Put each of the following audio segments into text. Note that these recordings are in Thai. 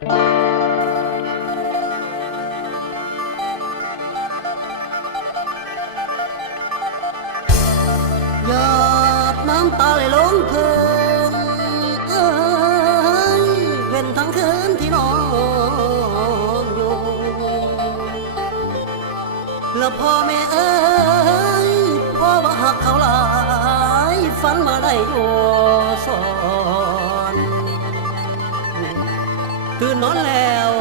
หยดน้ำตาไหลลงพื้นเอ้ยเป็นทั้งคืนที่นอนอยู่แล้วพ่อแม่เอ้ยพ่อว่าหักเขาหลายฝันมาได้อยู่สอนตื่นนอนแล้ว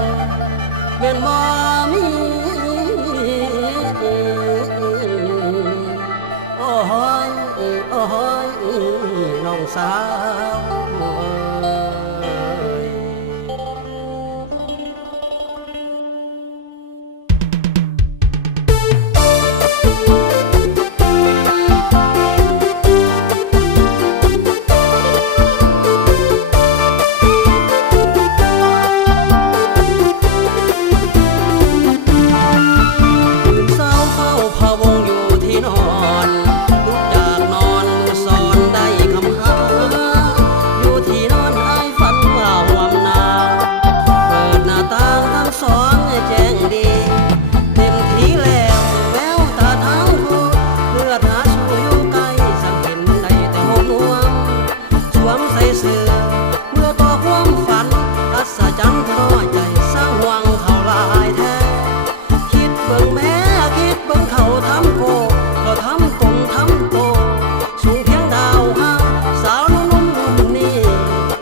แม่นบ่มีโอ้ยโอ้ยน้องสาวเอ้ยตื่นเช้าเฝ้าพะวงอยู่ที่นอนลุกจากนอนมือสอนได้คำหาอยู่ที่นอนอ้ายฝันว่าหวมหนาวเปิดหน้าต่างทั้งสองให้แจ้งดีเต็มที่แล้วแววตาทั้งคู่เลือดหาชูอยู่ใกล้สังเห็นได้แต่หัวนวมสวมใส่เสื้อเมื่อต่อความฝันอัศจรรย์ทอใจสร้างหวังเขาหลายแท้คิดเบิ่งแม่คิดเบิ่งเขาทำโกเขาทำกงทำโตสูงเพียงดาวหาสาวนุ่มๆรุ่นนี้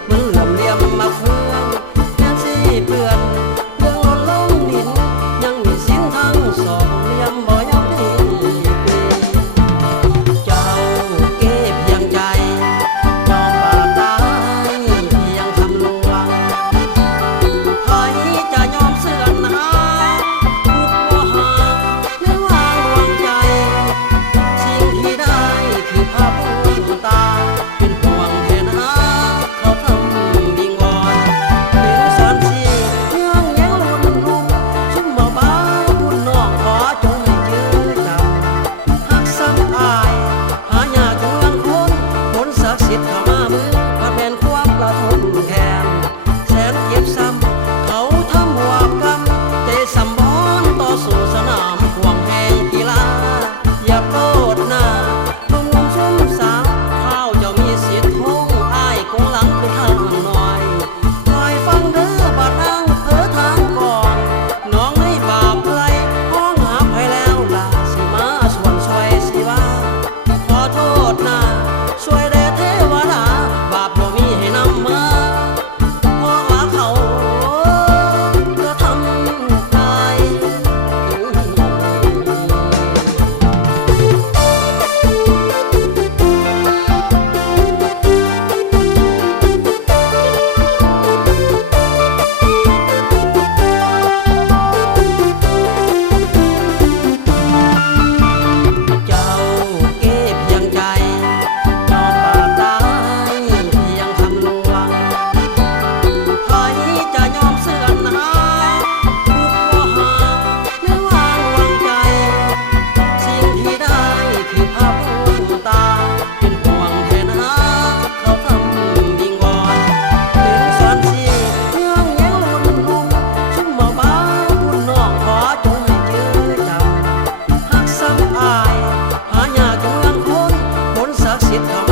มันเหลื่อมเหลี่ยมมาเฟืองยังสิเปื่อนเรื่องล้นลงดินยังมีสิ้นทั้งสองเหลี่ยมบ่ยอมดีเจ้าเก็บเพียงใจยอมบาดตายเพียงคำลวงใครจะยอมเสื่อมหาทุกบ่หาในวางดวงใจสิ่งที่ได้คือภาพลวงตาเป็นห่วงแทนหาเขาทำวิงวอนเป็นสอนสิเงื่องแย้งลุ่นลุ่มชุ่มเบาๆบุญน้องขอจงให้เจอจำหักซ้ำอายหายากจนวันคนผลศักดิ์สิทธิ์เข้ามามือพระแผ่นความประทมแทนแสนเจ็บซ้ำเขาทำหัวกรรมใจสำบอนต่อสู่สนามห่วงแห่งกีฬาอย่าโทษหน้าหนุ่มชุ่มสาวข้าวเจ้ามีสิทธิ์ทงอ้ายคงหลังเป็นทางหน่อยคอยฟังเด้อบาดนางเผลอทางก่อนน้องให้บาปไรห้องหาภัยแล้วล่ะสิมาส่วนช่วยสิว่าขอโทษนะช่วยแด่เทวดาบาปบ่มีให้นำมาเพราะว่าเขาก็ทำตาย เจ้าเก็บเพียงใจยอมบาดตายเพียงคำลวงใครจะยอมเสื่อมหาทุกบ่หาในวางวางใจสิ่งที่ได้คือภาพลวงตาเป็นห่วงแทนหาเขาทำวิงวอนเป็นสอนสิเงื่องแย้งลุ่นลุ่มชุ่มเบาๆบุญน้องขอจงให้เจอจำหักซ้ำอายหายากจนวันคนผลศักดิ์สิทธิ์เข้า